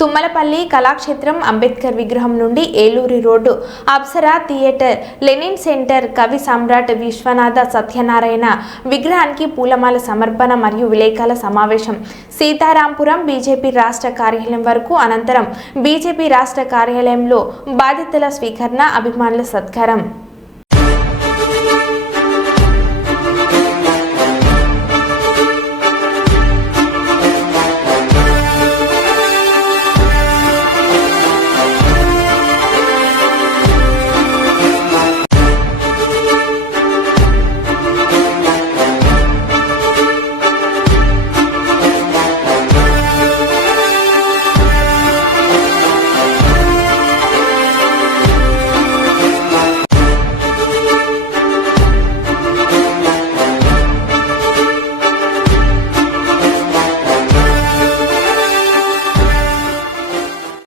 తుమ్మలపల్లి కళాక్షేత్రం అంబేద్కర్ విగ్రహం నుండి Eluri road Apsara theatre Lenin centre కవి సమ్రాట్ విశ్వనాథ సత్యనారాయణ విగ్రహానికి పూలమాల సమర్పణ మరియు విలేకరుల సమావేశం సీతారాంపురం బీజేపీ రాష్ట్ర కార్యాలయం వరకు అనంతరం బీజేపీ రాష్ట్ర కార్యాలయంలో బాధ్యతల స్వీకరణ అభిమానుల సత్కారం